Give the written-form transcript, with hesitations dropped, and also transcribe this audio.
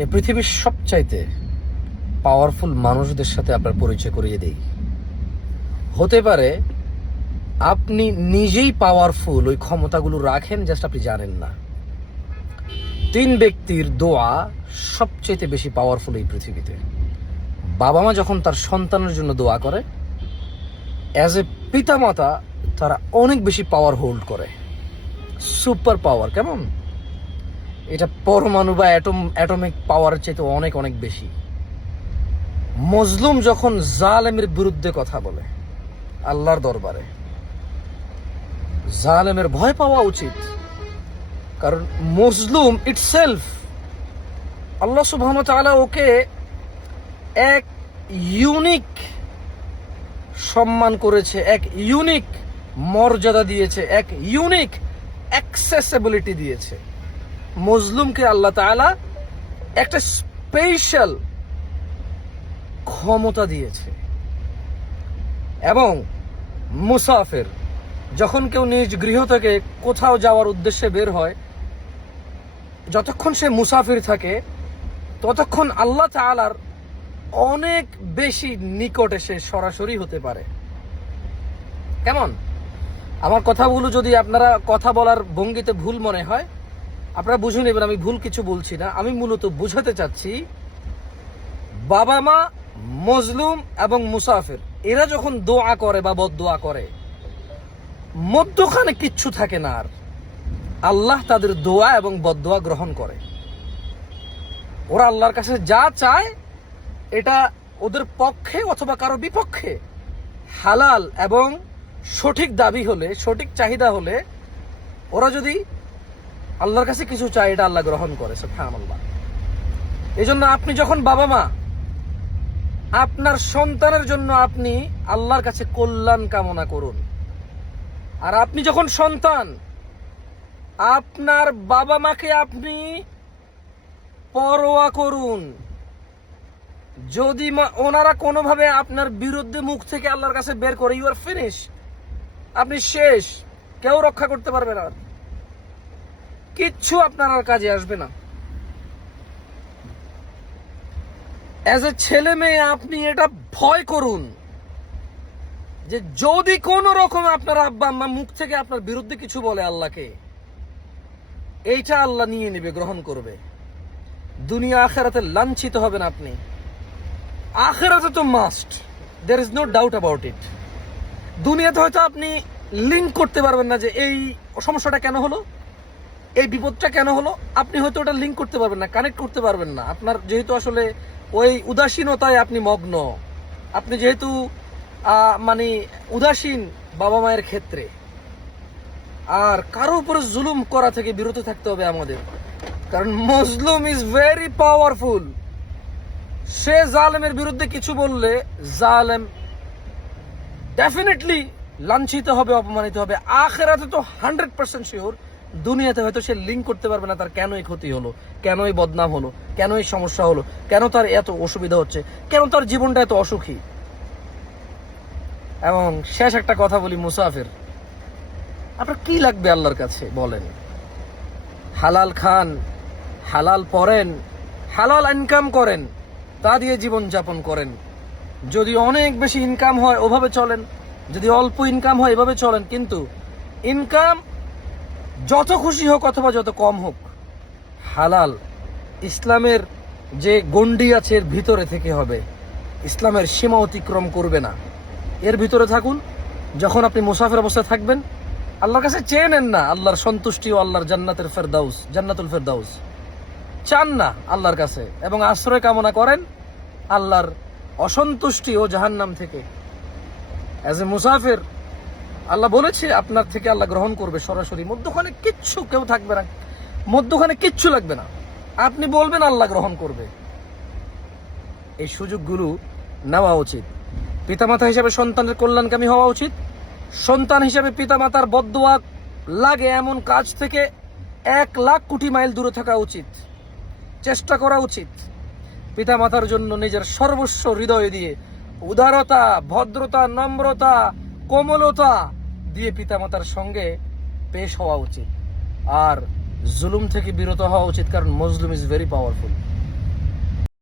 এই পৃথিবীর সবচাইতে পাওয়ারফুল মানুষদের সাথে আপনার পরিচয় করিয়ে দেই। হতে পারে আপনি নিজেই পাওয়ারফুল, ওই ক্ষমতাগুলো রাখেন, জাস্ট আপনি জানেন না। 3 ব্যক্তির দোয়া সবচেয়ে বেশি পাওয়ারফুল এই পৃথিবীতে। বাবা মা যখন তার সন্তানের জন্য দোয়া করে, অ্যাজ এ পিতা মাতা তারা অনেক বেশি পাওয়ার হোল্ড করে, সুপার পাওয়ার। কেমন? এটা পরমাণু বা অ্যাটমিক পাওয়ারের চাইতে অনেক অনেক বেশি। মজলুম যখন জালেমের বিরুদ্ধে কথা বলে আল্লাহর দরবারে, জালেমের ভয় পাওয়া উচিত, কারণ মজলুম ইটসেলফ, আল্লাহ সুবহানাহু ওয়া তাআলা ওকে এক ইউনিক সম্মান করেছে, এক ইউনিক মর্যাদা দিয়েছে, এক ইউনিক অ্যাক্সেসিবিলিটি দিয়েছে। মজলুমকে আল্লাহ তাআলা একটা স্পেশাল ক্ষমতা দিয়েছে। এবং মুসাফির, যখন কেউ নিজ গৃহ থেকে কোথাও যাওয়ার উদ্দেশ্যে বের হয়, যতক্ষণ সে মুসাফির থাকে ততক্ষণ আল্লাহ তাআলার অনেক বেশি নিকটে সে সরাসরি হতে পারে। কেমন? আমার কথাগুলো যদি আপনারা কথা বলার ভঙ্গিতে ভুল মনে হয়, আপনারা বুঝে নেবেন আমি ভুল কিছু বলছি না। আমি মূলত বুঝাতে চাচ্ছি, বাবা মা, মজলুম এবং মুসাফির এরা যখন দোয়া করে বা বদদোয়া করে, মধ্যখানে কিচ্ছু থাকে না, আর আল্লাহ তাদের দোয়া এবং বদদোয়া গ্রহণ করে। ওরা আল্লাহর কাছে যা চায় এটা ওদের পক্ষে অথবা কারো বিপক্ষে হালাল এবং সঠিক দাবি হলে, সঠিক চাহিদা হলে, ওরা যদি আল্লাহর কাছে কিছু চায় এটা আল্লাহ গ্রহণ করে। সুবহানাল্লাহ। এই জন্য আপনি যখন বাবা মা, আপনার সন্তানের জন্য আপনি আল্লাহর কাছে কল্যাণ কামনা করুন। আর আপনি যখন সন্তান, আপনার বাবা মাকে আপনি পরোয়া করুন। যদি ওনারা কোনোভাবে আপনার বিরুদ্ধে মুখ থেকে আল্লাহর কাছে বের করে, ইউ আর ফিনিশ, আপনি শেষ, কেউ রক্ষা করতে পারবে না, কিচ্ছু আপনার আর কাজে আসবে না। অ্যাজ এ ছেলে মেয়ে আপনি এটা ভয় করুন যে যদি কোন রকম আপনার আব্বা আম্মা মুখ থেকে আপনার বিরুদ্ধে কিছু বলে আল্লাহকে, এইটা আল্লাহ নিয়ে নেবে, গ্রহণ করবে। দুনিয়া আখিরাতে লাঞ্ছিত হবেন আপনি। আখিরাতে তো must, there is no doubt about it. দুনিয়াতে হয়তো আপনি লিঙ্ক করতে পারবেন না যে এই সমস্যাটা কেন হলো, এই বিপদটা কেন হলো, আপনি হয়তো ওটা লিঙ্ক করতে পারবেন না, কানেক্ট করতে পারবেন না। আপনার যেহেতু আসলে ওই উদাসীনতায় আপনি মগ্ন, আপনি যেহেতু মানে উদাসীন বাবা মায়ের ক্ষেত্রে। আর কারো উপরে জুলুম করা থেকে বিরত থাকতে হবে আমাদের, কারণ মজলুম ইজ ভেরি পাওয়ারফুল। সে জালেমের বিরুদ্ধে কিছু বললে জালেম ডেফিনেটলি লাঞ্ছিত হবে, অপমানিত হবে। আখিরাতে তো 100% শিওর। দুনিয়াতে হয়তো সে লিঙ্ক করতে পারবে না তার কেন এই ক্ষতি হলো, কেন এই বদনাম হলো, কেন এই সমস্যা হলো, কেন তার এত অসুবিধা হচ্ছে, কেন তার জীবনটা এত অসুখী। এবং শেষ একটা কথা বলি, মুসাফির, আপনার কি লাগবে আল্লাহর কাছে বলেন? হালাল খান, হালাল পরেন, হালাল ইনকাম করেন, তা দিয়ে জীবন যাপন করেন। যদি অনেক বেশি ইনকাম হয় ওভাবে চলেন, যদি অল্প ইনকাম হয় এভাবে চলেন। কিন্তু ইনকাম যত খুশি হোক অথবা যত কম হোক, হালাল ইসলামের যে গণ্ডি আছে এর ভিতরে থেকে হবে, ইসলামের সীমা অতিক্রম করবে না, এর ভিতরে থাকুন। যখন আপনি মুসাফির অবস্থায় থাকবেন, আল্লাহর কাছে চেয়ে নেন না আল্লাহর সন্তুষ্টি ও আল্লাহর জান্নাতুল ফেরদাউস চান না আল্লাহর কাছে, এবং আশ্রয় কামনা করেন আল্লাহর অসন্তুষ্টি ও জাহান্নাম থেকে। অ্যাজ এ মুসাফির আল্লাহ বলেছে আপনার থেকে আল্লাহ গ্রহণ করবে সরাসরি। মধ্যখানে কিচ্ছু কেউ থাকবে না, মধ্যখানে কিচ্ছু লাগবে না, আপনি বলবেন আল্লাহ গ্রহণ করবে। এই সুযোগগুলো নেওয়া উচিত। পিতামাতা হিসেবে সন্তানের কল্যাণকামী হওয়া উচিত। সন্তান হিসেবে পিতামাতার বদদোয়া লাগে এমন কাজ থেকে 1,00,000 কোটি মাইল দূরে থাকা উচিত, চেষ্টা করা উচিত। পিতামাতার জন্য নিজের সর্বস্ব হৃদয় দিয়ে, উদারতা, ভদ্রতা, নম্রতা, কোমলতা দিয়ে পিতামাতার সঙ্গে পেশ হওয়া উচিত। আর জুলুম থেকে বিরত হওয়া উচিত, কারণ মজলুম ইজ ভেরি পাওয়ারফুল।